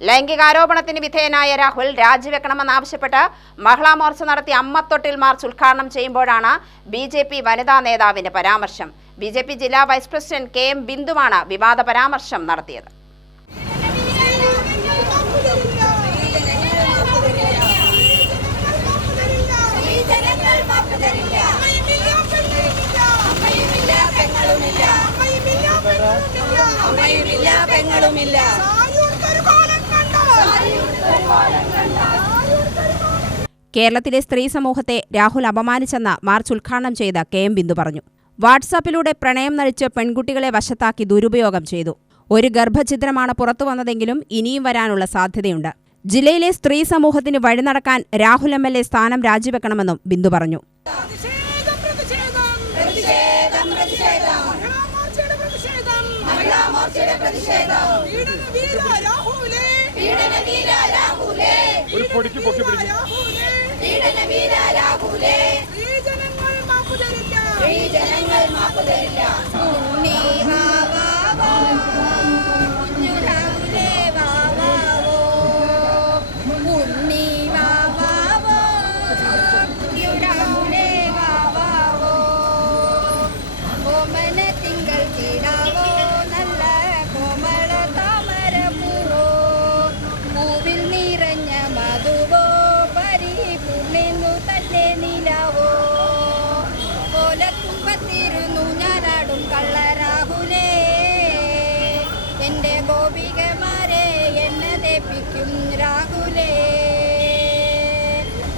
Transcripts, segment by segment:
ലൈംഗികാരോപണത്തിന് വിധേയനായ രാഹുൽ രാജിവെക്കണമെന്നാവശ്യപ്പെട്ട് മഹിളാ മോർച്ച നടത്തിയ അമ്മത്തൊട്ടിൽ മാർച്ച് ഉദ്ഘാടനം ചെയ്യുമ്പോഴാണ് ബി ജെ പി വനിതാ നേതാവിന്റെ പരാമർശം. ബി ജെ പി ജില്ലാ വൈസ് പ്രസിഡന്റ് കെ എം ബിന്ദുവാണ് വിവാദ പരാമർശം നടത്തിയത്. അമ്മയുമില്ല പെങ്ങളുമില്ല. കേരളത്തിലെ സ്ത്രീ സമൂഹത്തെ രാഹുൽ അപമാനിച്ചെന്ന് മാർച്ച് ഉദ്ഘാടനം ചെയ്ത കെ എം ബിന്ദു പറഞ്ഞു. വാട്സാപ്പിലൂടെ പ്രണയം നടിച്ച് പെൺകുട്ടികളെ വശത്താക്കി ദുരുപയോഗം ചെയ്തു. ഒരു ഗർഭഛിദ്രമാണ് പുറത്തുവന്നതെങ്കിലും ഇനിയും വരാനുള്ള സാധ്യതയുണ്ട്. ജില്ലയിലെ സ്ത്രീ സമൂഹത്തിന് വഴി നടക്കാൻ രാഹുൽ എം എൽ എ സ്ഥാനം രാജിവെക്കണമെന്നും ബിന്ദു പറഞ്ഞു. പ്രതിഷേധം പ്രതിഷേധം പ്രതിഷേധം മഹിളാ മോർച്ചയുടെ പ്രതിഷേധം പീഡനവീര രാഹുലേ പീഡനവീര രാഹുലേ പൊടിക്ക് പൊക്കി പിടിക്കും. ജനങ്ങൾ മാപ്പ് തരില്ല. രാഹുലേ.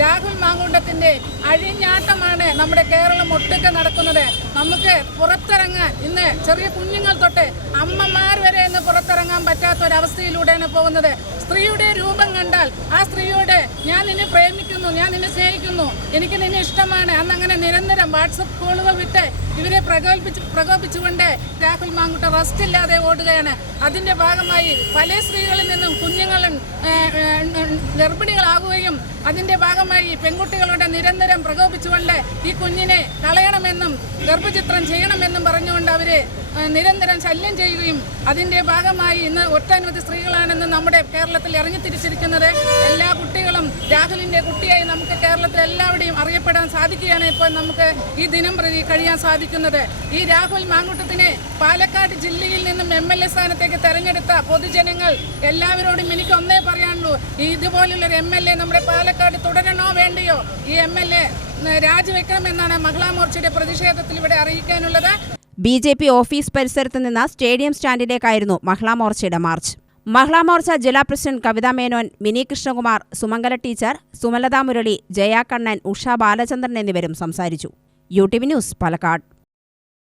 രാഹുൽ മാങ്കുണ്ടത്തിന്റെ അഴിഞ്ഞാട്ടമാണ് നമ്മുടെ കേരളം ഒട്ടുക്കെ നടക്കുന്നത്. നമുക്ക് പുറത്തിറങ്ങാൻ ഇന്ന് ചെറിയ കുഞ്ഞുങ്ങൾ തൊട്ട് അമ്മമാർ വരെ ഇന്ന് പുറത്തിറങ്ങാൻ പറ്റാത്ത ഒരവസ്ഥയിലൂടെയാണ് പോകുന്നത്. സ്ത്രീയുടെ രൂപം കണ്ടാൽ ആ സ്ത്രീയോട് ഞാൻ നിന്നെ പ്രേമിക്കുന്നു ഞാൻ നിന്നെ സ്നേഹിക്കുന്നു എനിക്ക് നിന്നെ ഇഷ്ടമാണ് അന്ന് അങ്ങനെ നിരന്തരം വാട്സപ്പ് കോളുകൾ വിട്ട് ഇവരെ പ്രകോപിപ്പിച്ച് പ്രകോപിച്ചുകൊണ്ട് രാഹുൽ മാങ്കുട്ട റസ്റ്റ് ഇല്ലാതെ ഓടുകയാണ്. അതിന്റെ ഭാഗമായി പല സ്ത്രീകളിൽ നിന്നും കുഞ്ഞുങ്ങളും ഗർഭിണികളാകുകയും അതിന്റെ ഭാഗമായി പെൺകുട്ടികളുടെ നിരന്തരം പ്രകോപിച്ചുകൊണ്ട് ഈ കുഞ്ഞിനെ കളയണമെന്നും ഗർഭചിത്രം ചെയ്യണമെന്നും പറഞ്ഞുകൊണ്ട് അവർ നിരന്തരം ശല്യം ചെയ്യുകയും അതിന്റെ ഭാഗമായി ഇന്ന് ഒട്ടനവധി സ്ത്രീകളാണെന്ന് നമ്മുടെ കേരളത്തിൽ ഇറങ്ങി തിരിച്ചിരിക്കുന്നത് എല്ലാ കുട്ടികളും രാഹുലിന്റെ കുട്ടിയായി നമുക്ക് കേരളത്തിൽ എല്ലാവരുടെയും അറിയപ്പെടാൻ സാധിക്കുകയാണ് ഇപ്പോൾ നമുക്ക് ഈ ദിനം പ്രതി കഴിയാൻ സാധിക്കുന്നത്. ഈ രാഹുൽ മാങ്കുട്ടത്തിനെ പാലക്കാട് ജില്ലയിൽ നിന്നും എം എൽ എ സ്ഥാനത്തേക്ക് തെരഞ്ഞെടുത്ത പൊതുജനങ്ങൾ എല്ലാവരോടും എനിക്ക് ഒന്നേ ഈ ഇതുപോലുള്ളൊരു എം എൽ എ നമ്മുടെ പാലക്കാട് തുടരണോ വേണ്ടയോ? ഈ എം എൽ എ രാജിവെക്കണമെന്നാണ് മഹിളാ മോർച്ചയുടെ പ്രതിഷേധത്തിൽ ഇവിടെ അറിയിക്കാനുള്ളത്. ബി ജെ പി ഓഫീസ് പരിസരത്ത് നിന്ന് സ്റ്റേഡിയം സ്റ്റാൻഡിലേക്കായിരുന്നു മഹിളാ മോർച്ചയുടെ മാർച്ച്. മഹിളാ മോർച്ച ജില്ലാ പ്രസിഡന്റ് കവിതാ മേനോൻ മിനി കൃഷ്ണകുമാർ സുമംഗല ടീച്ചർ സുമലത മുരളി ജയാ കണ്ണൻ ഉഷ ബാലചന്ദ്രൻ എന്നിവരും സംസാരിച്ചു. U T V news Palakkad.